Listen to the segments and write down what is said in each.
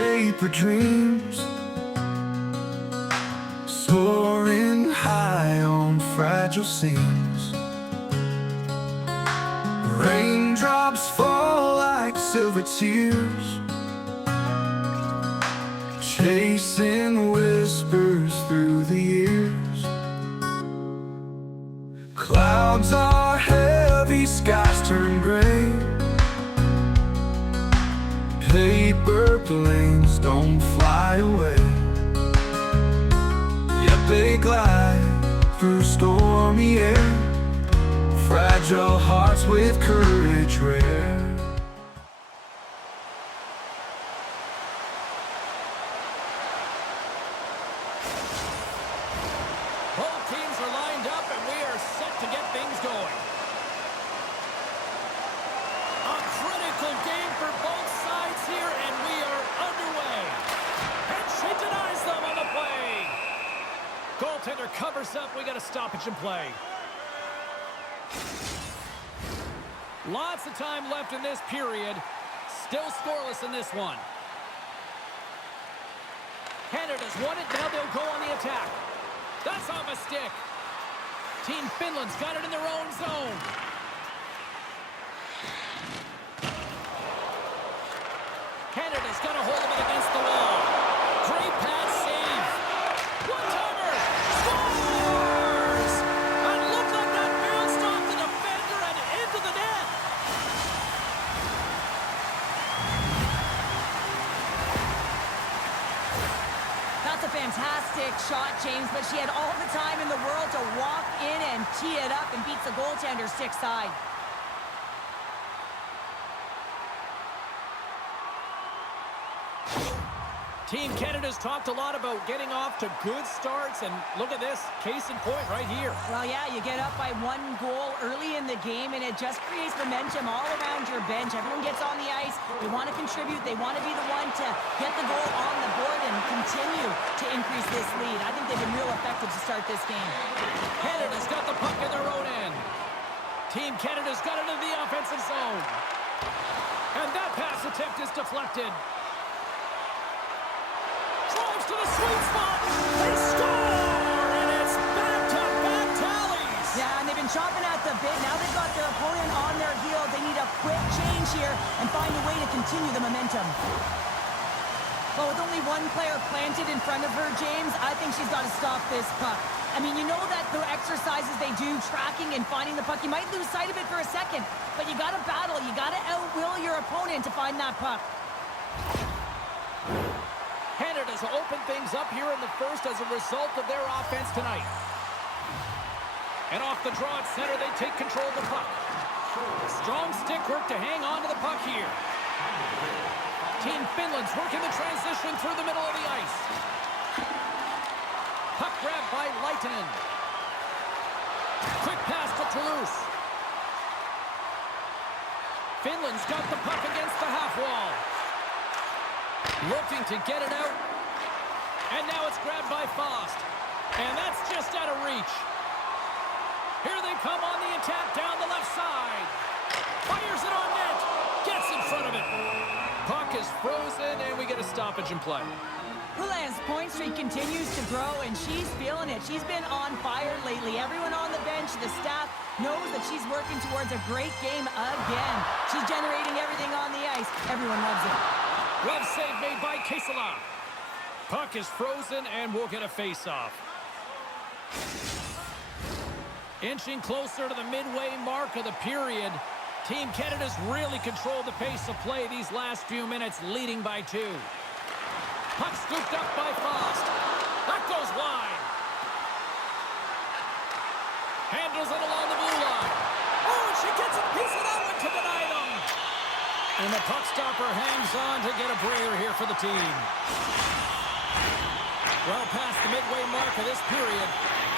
paper dreams, soaring high on fragile seams. Raindrops fall like silver tears, chasing whispers through the years. Clouds are heavy, skies turn gray. Paper planes don't fly away, yet they glide through stormy air. Fragile hearts with courage rare. Both teams are lined up and we are set to get things going. A critical game for both sides here, and we are underway. And she denies them on the play. Goaltender covers up. We got a stoppage in play. Lots of time left in this period. Still scoreless in this one. Canada's won it. Now they'll go on the attack. That's off a stick. Team Finland's got it in their own zone. Canada's got a hold of it against the wall. Great pass save. One-timer. Scores! And look like that bounced off the defender and into the net. That's a fantastic shot, James, but she had all the time in the world to walk in and tee it up and beats the goaltender stick side. Team Canada's talked a lot about getting off to good starts, and look at this, case in point right here. Well, yeah, you get up by 1 goal early in the game, and it just creates momentum all around your bench. Everyone gets on the ice. They want to contribute. They want to be the one to get the goal on the board and continue to increase this lead. I think they've been real effective to start this game. Canada's got the puck in their own end. Team Canada's got it in the offensive zone. And that pass attempt is deflected. Drives to the sweet spot. They score! And it's back-to-back tallies. Yeah, and they've been chopping at the bit. Now they've got their opponent on their heels. They need a quick change here and find a way to continue the momentum. Well, with only one player planted in front of her, James, I think she's got to stop this puck. I mean, you know that the exercises they do, tracking and finding the puck, you might lose sight of it for a second, but you got to battle. You got to outwill your opponent to find that puck. Canada's opened things up here in the first as a result of their offense tonight. And off the draw at center, they take control of the puck. Strong stick work to hang on to the puck here. Team Finland's working the transition through the middle of the ice. Puck grab by Leitinen. Quick pass to Toulouse. Finland's got the puck against the half wall. Looking to get it out. And now it's grabbed by Faust. And that's just out of reach. Here they come on the attack down the left side. Fires it on net. Gets in front of it. Puck is frozen, and we get a stoppage in play. Poulin's point streak continues to grow, and she's feeling it. She's been on fire lately. Everyone on the bench, the staff, knows that she's working towards a great game again. She's generating everything on the ice. Everyone loves it. Glove save made by Kesela. Puck is frozen, and we'll get a face-off. Inching closer to the midway mark of the period. Team Canada's really controlled the pace of play these last few minutes, leading by 2. Puck scooped up by Faust. That goes wide. Handles it along the blue line. Oh, and she gets a piece of that one to deny them. And the puck stopper hangs on to get a breather here for the team. Well past the midway mark of this period,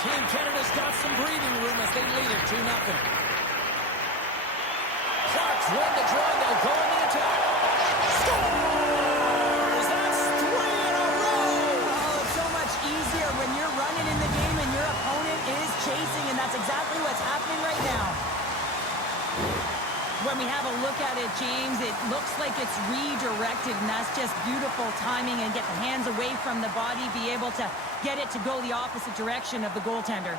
Team Canada's got some breathing room as they lead it 2-0. Clark's won the draw, and they'll go on the attack. Scores! That's 3 in a row! Oh, it's so much easier when you're running in the game and your opponent is chasing, and that's exactly what's happening right now. When we have a look at it, James, it looks like it's redirected, and that's just beautiful timing, and get the hands away from the body, be able to get it to go the opposite direction of the goaltender.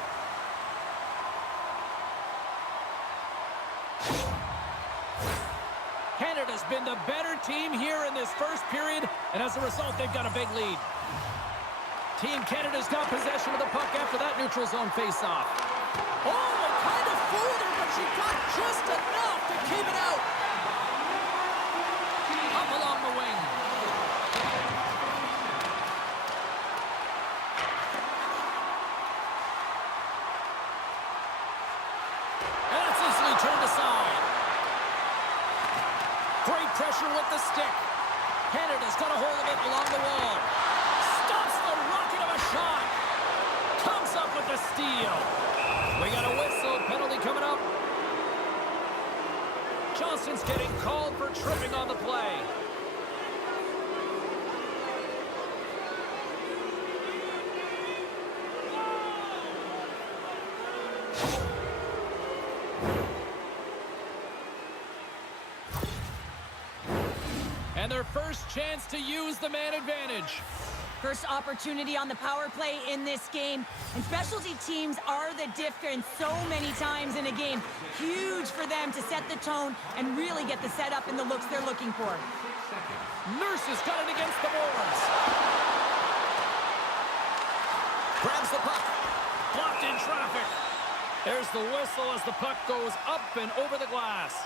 Canada's been the better team here in this first period, and as a result, they've got a big lead. Team Canada's got possession of the puck after that neutral zone face-off. Oh, it kind of fooled her, but she got just enough to keep it out. Up along the wing. And that's easily turned aside. Great pressure with the stick. Canada's got a hold of it along the wall. Stops the rocket of a shot. Comes up with the steal. We got a whistle penalty coming up. Johnston's getting called for tripping on the play. And their first chance to use the man advantage. First opportunity on the power play in this game. And specialty teams are the difference so many times in a game. Huge for them to set the tone and really get the setup and the looks they're looking for. Nurse has got it against the boards. Grabs the puck. Blocked in traffic. There's the whistle as the puck goes up and over the glass.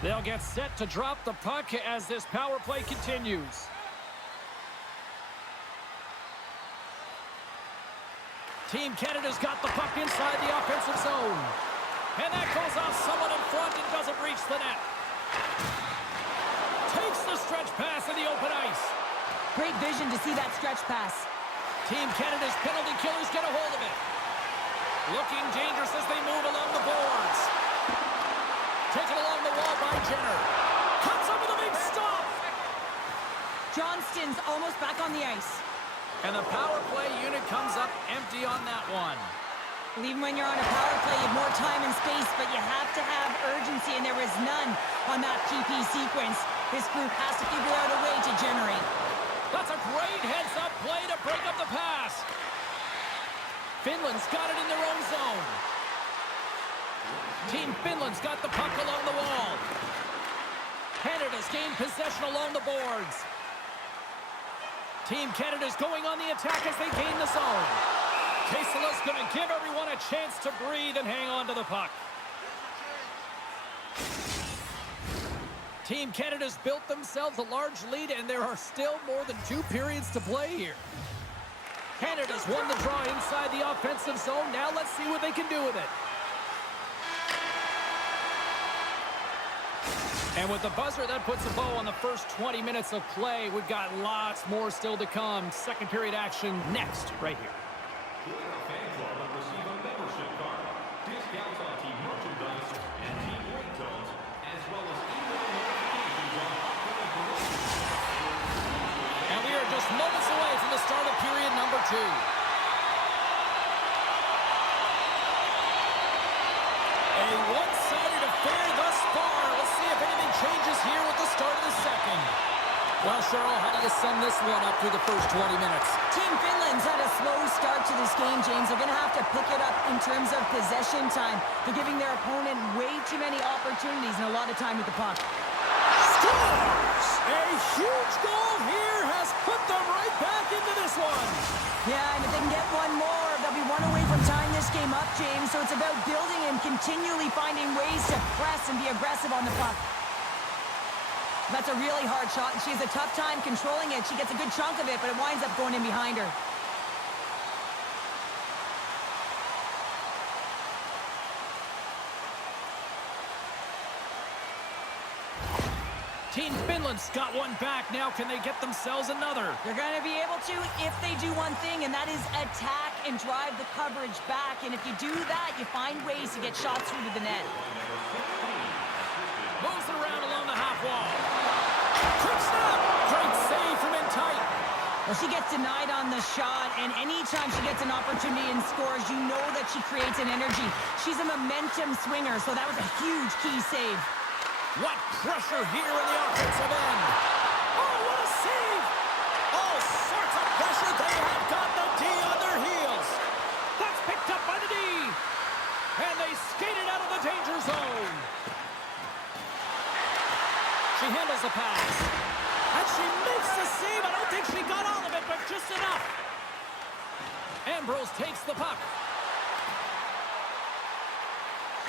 They'll get set to drop the puck as this power play continues. Team Canada's got the puck inside the offensive zone. And that goes off someone in front and doesn't reach the net. Takes the stretch pass in the open ice. Great vision to see that stretch pass. Team Canada's penalty killers get a hold of it. Looking dangerous as they move along the boards. Taken along the wall by Jenner. Comes up with a big stop. Johnston's almost back on the ice. And the power play unit comes up empty on that one. Well, even when you're on a power play, you have more time and space, but you have to have urgency, and there was none on that PP sequence. This group has to figure out a way to generate. That's a great heads-up play to break up the pass. Finland's got it in their own zone. Team Finland's got the puck along the wall. Canada's gained possession along the boards. Team Canada's going on the attack as they gain the zone. Kesela's going to give everyone a chance to breathe and hang on to the puck. Team Canada's built themselves a large lead, and there are still more than 2 periods to play here. Canada's won the draw inside the offensive zone. Now let's see what they can do with it. And with the buzzer, that puts a bow on the first 20 minutes of play. We've got lots more still to come. Second period action next, right here. Join our fan club and receive a membership card, discounts on team merchandise and team ringtones, as well as email notifications on upcoming promotions. And we are just moments away from the start of period number 2. A one-sided affair thus far. Let's see if anything changes here with the start of the second. Well, Cheryl, how do you sum this one up through the first 20 minutes? Team Finland's had a slow start to this game, James. They're going to have to pick it up in terms of possession time. They're giving their opponent way too many opportunities and a lot of time with the puck. Scores! A huge goal here has put them right back into this one. Yeah, and if they can get one more, they'll be one away from tying this game up, James. So it's about building and continually finding ways to press and be aggressive on the puck. That's a really hard shot, and she has a tough time controlling it. She gets a good chunk of it, but it winds up going in behind her. Team Finland's got one back. Now can they get themselves another? They're going to be able to if they do one thing, and that is attack and drive the coverage back. And if you do that, you find ways to get shots through to the net. Moves it around along the half wall. Quick snap! Great save from in tight. Well, she gets denied on the shot, and anytime she gets an opportunity and scores, you know that she creates an energy. She's a momentum swinger, so that was a huge key save. What pressure here in the offensive end. Oh, what a save! All sorts of pressure. They have got the D on their heels. That's picked up by the D. And they skated out of the danger zone. She handles the pass. And she makes the save. I don't think she got all of it, but just enough. Ambrose takes the puck.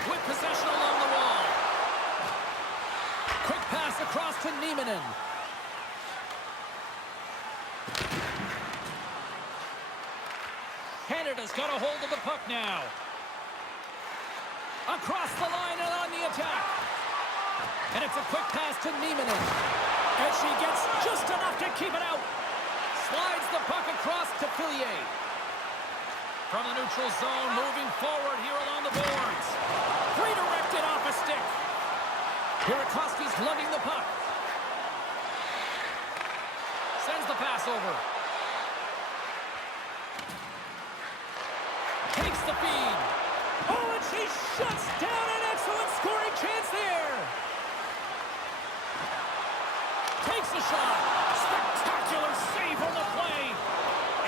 With possession along the wall. Quick pass across to Nieminen. Canada's got a hold of the puck now. Across the line and on the attack. And it's a quick pass to Nieminen. And she gets just enough to keep it out. Slides the puck across to Fillier. From the neutral zone, moving forward here along the boards. Redirected off a stick. Burakovsky's lugging the puck. Sends the pass over. Takes the feed. Oh, and she shuts down an excellent scoring chance there. Takes the shot. Spectacular save on the play.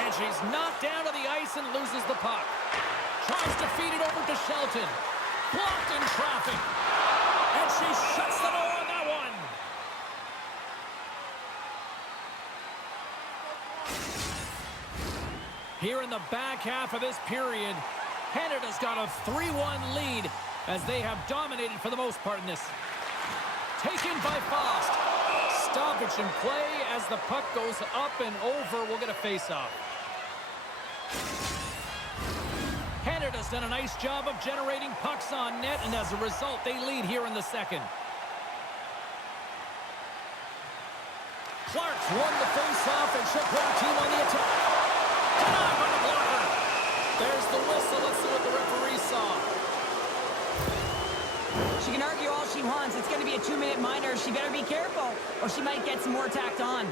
And she's knocked down to the ice and loses the puck. Tries to feed it over to Shelton. Blocked in traffic. And she shuts the door on that one. Here in the back half of this period, Canada's got a 3-1 lead as they have dominated for the most part in this. Taken by Faust. Stoppage in play as the puck goes up and over. We'll get a face-off. Canada's done a nice job of generating pucks on net, and as a result, they lead here in the second. Clark's won the face-off, and she'll put her team on the attack. Denied by the blocker. There's the whistle. Let's see what the referee saw. She can argue all she wants. It's going to be a 2-minute minor. She better be careful, or she might get some more tacked on.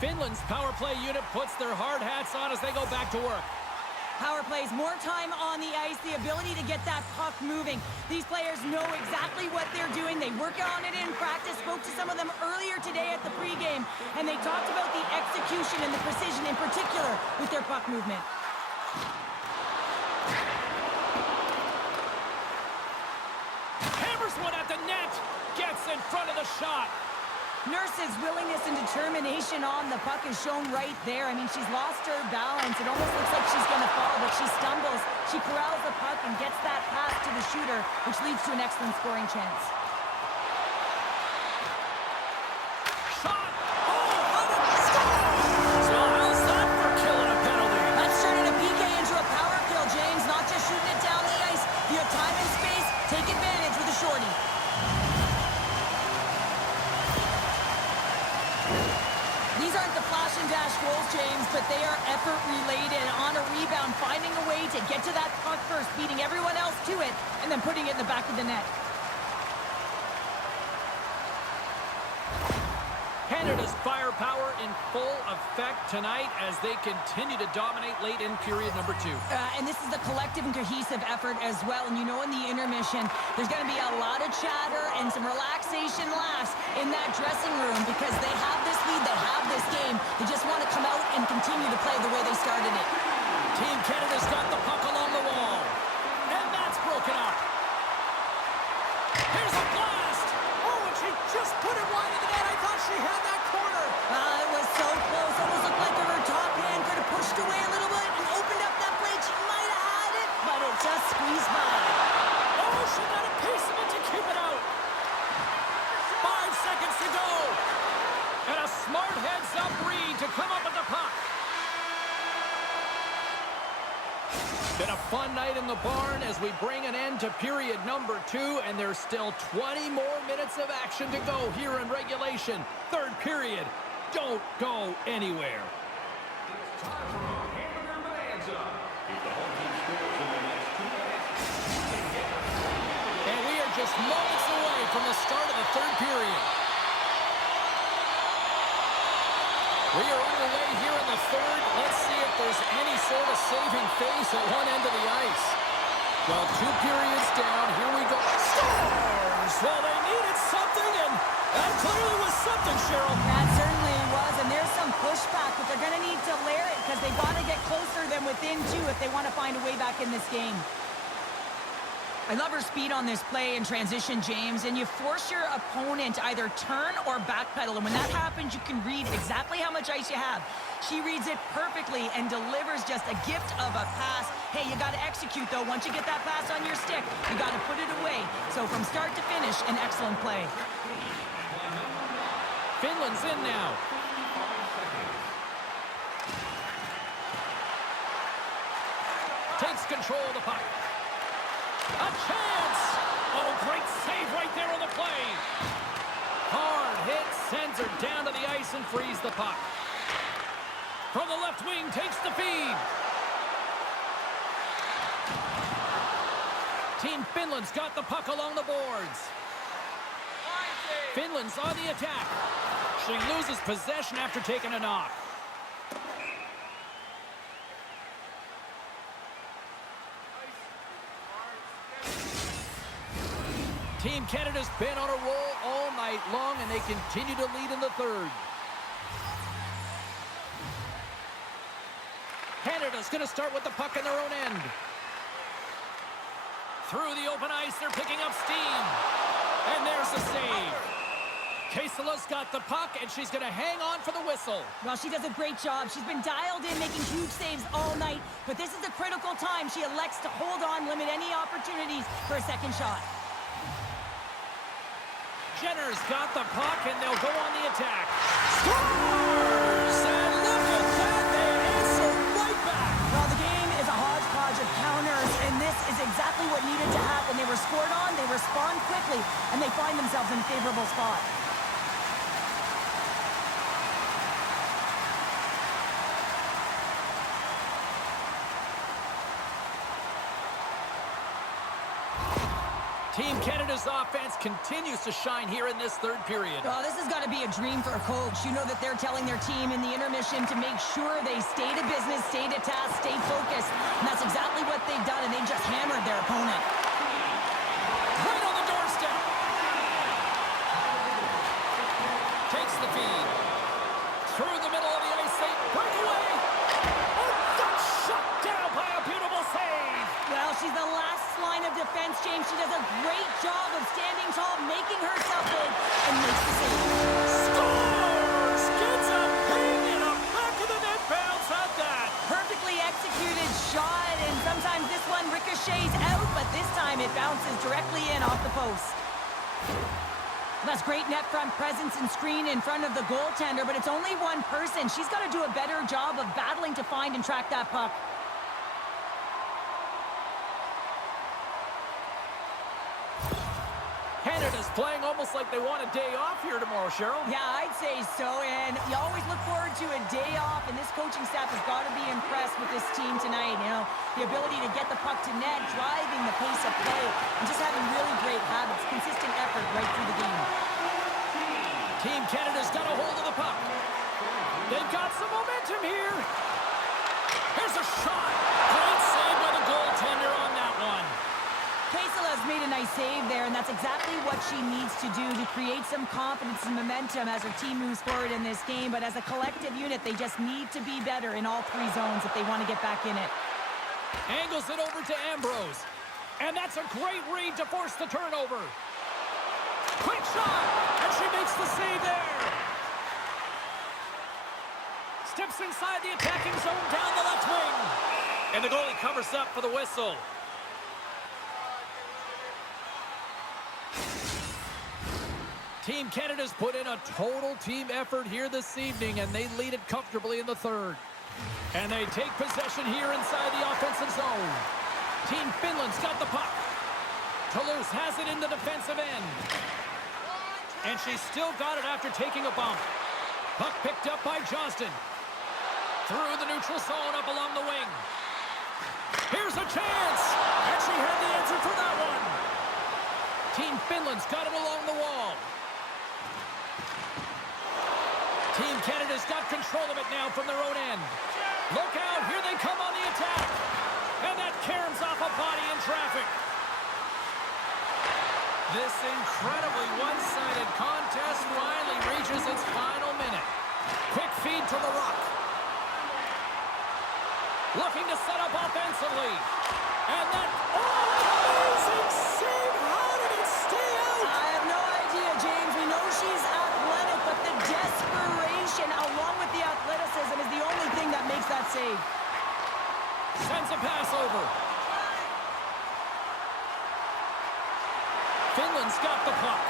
Finland's power play unit puts their hard hats on as they go back to work. Power plays, more time on the ice, the ability to get that puck moving. These players know exactly what they're doing. They work on it in practice. Spoke to some of them earlier today at the pregame, and they talked about the execution and the precision in particular with their puck movement. Hammers one at the net. Gets in front of the shot. Nurse's willingness and determination on the puck is shown right there. I mean, she's lost her balance. It almost looks like she's going to fall, but she stumbles. She corrals the puck and gets that pass to the shooter, which leads to an excellent scoring chance. Shot! Oh, how did it score? So how's that for killing a penalty? That's turning a PK into a power kill, James. Not just shooting it down the ice. If you have time and space, take advantage with a shorty. These aren't the flash and dash goals, James, but they are effort-related. On a rebound, finding a way to get to that puck first, beating everyone else to it, and then putting it in the back of the net. Canada's firepower in full effect tonight as they continue to dominate late in period number 2. And this is the collective and cohesive effort as well. And you know, in the intermission, there's going to be a lot of chatter and some relaxation laughs in that dressing room because they have this lead, they have this game. They just want to come out and continue to play the way they started it. Team Canada's got the puck along the wall. And that's broken up. Here's a blast. Oh, and she just put it wide in the net. I thought she had that corner. It was so close. Almost looked like her top hand could have pushed away a little bit and opened up that plate. She might have had it, but it just squeezed by. Oh, she got a piece of it to keep it out. 5 seconds to go. And a smart heads-up read to come up with the puck. Been a fun night in the barn as we bring an end to period number 2, and there's still 20 more minutes of action to go here in regulation. Third period. Don't go anywhere. It's time for a hamburger bonanza. If the home team scores in the next 2 minutes, just moments away from the start of the third period. We are underway here in the third. Let's see if there's any sort of saving face at one end of the ice. Well, 2 periods down. Here we go. Scores! Well, they needed something, and that clearly was something, Cheryl. That certainly was, and there's some pushback, but they're going to need to layer it because they've got to get closer than within 2 if they want to find a way back in this game. I love her speed on this play in transition, James, and you force your opponent to either turn or backpedal, and when that happens, you can read exactly how much ice you have. She reads it perfectly and delivers just a gift of a pass. Hey, you got to execute, though. Once you get that pass on your stick, you got to put it away. So from start to finish, an excellent play. Finland's in now. Takes control of the puck. A chance! Oh, great save right there on the play. Hard hit, sends her down to the ice and frees the puck. From the left wing, takes the feed. Team Finland's got the puck along the boards. Finland's on the attack. She loses possession after taking a knock. Team Canada's been on a roll all night long, and they continue to lead in the third. Canada's going to start with the puck in their own end. Through the open ice, they're picking up steam. And there's the save. Kaisela's got the puck, and she's going to hang on for the whistle. Well, she does a great job. She's been dialed in, making huge saves all night. But this is a critical time. She elects to hold on, limit any opportunities for a second shot. Jenner's got the puck, and they'll go on the attack. Scores! And look at that, they answer right back. Well, the game is a hodgepodge of counters, and this is exactly what needed to happen. They were scored on, they respond quickly, and they find themselves in a favorable spot. Team Canada's offense continues to shine here in this third period. Oh, this has got to be a dream for a coach. You know that they're telling their team in the intermission to make sure they stay to business, stay to task, stay focused. And that's exactly what they've done, and they've just hammered their opponent. Right on the doorstep. Takes the feed. Through the middle of the ice, they break away. Oh, that's shut down by a beautiful save. Well, she's the last line of defense, James. She does a great job of standing tall, making herself big, and makes the save. Scores! Gets a ping and a back of the net bounce at that. Perfectly executed shot, and sometimes this one ricochets out, but this time it bounces directly in off the post. That's great net front presence and screen in front of the goaltender, but it's only one person. She's got to do a better job of battling to find and track that puck. Canada's playing almost like they want a day off here tomorrow, Cheryl. Yeah, I'd say so, and you always look forward to a day off, and this coaching staff has got to be impressed with this team tonight. You know, the ability to get the puck to net, driving the pace of play, and just having really great habits, consistent effort right through the game. Team Canada's got a hold of the puck. They've got some momentum here. Here's a shot. Great save by the goaltender on that one. Kaisela's made a nice save there, and that's exactly what she needs to do to create some confidence and momentum as her team moves forward in this game. But as a collective unit, they just need to be better in all 3 zones if they want to get back in it. Angles it over to Ambrose. And that's a great read to force the turnover. Quick shot! And she makes the save there. Steps inside the attacking zone down the left wing. And the goalie covers up for the whistle. Team Canada's put in a total team effort here this evening, and they lead it comfortably in the third. And they take possession here inside the offensive zone. Team Finland's got the puck. Toulouse has it in the defensive end. And she's still got it after taking a bump. Puck picked up by Johnston. Through the neutral zone up along the wing. Here's a chance! And she had the answer for that one. Team Finland's got it along the wall. Team Canada's got control of it now from their own end. Look out, here they come on the attack. And that caroms off a body in traffic. This incredibly one-sided contest finally reaches its final minute. Quick feed to the rock. Looking to set up offensively. And that, amazing save! How did it stay out? I have no idea, James. We know she's athletic, but the desperation along with the athleticism is the only thing that makes that save. Sends a pass over. Finland's got the puck.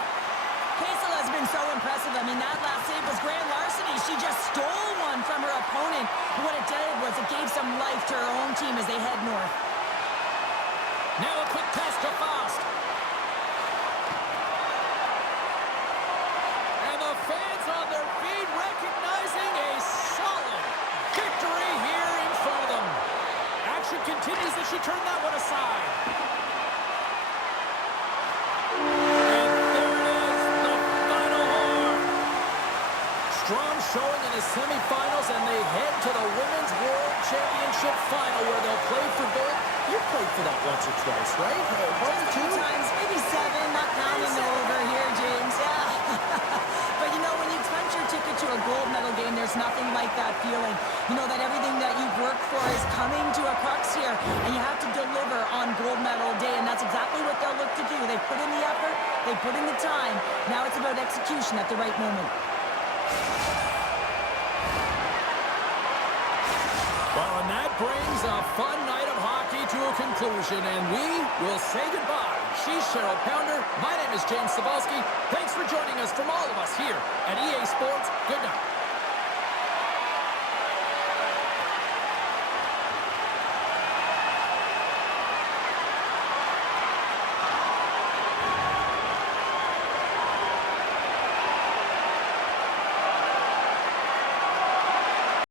Kaisel has been so impressive. I mean, that last save was grand larceny. She just stole one from her opponent. But what it did was it gave some life to her own team as they head north. Now a quick pass to Faust. And the fans on their feet recognizing a solid victory here in front of them. Action continues as she turned that one aside. Strong showing in the semifinals, and they head to the Women's World Championship Final where they'll play for gold. You played for that once or twice, right? One or two? Times, maybe 7, not counting over here, James. Yeah. But you know, when you punch your ticket to a gold medal game, there's nothing like that feeling. You know that everything that you've worked for is coming to a crux here, and you have to deliver on gold medal day, and that's exactly what they'll look to do. They put in the effort, they put in the time. Now it's about execution at the right moment. Well, and that brings a fun night of hockey to a conclusion, and we will say goodbye. She's Cheryl Pounder. My name is James Cybulski. Thanks for joining us from all of us here at EA Sports. Good night.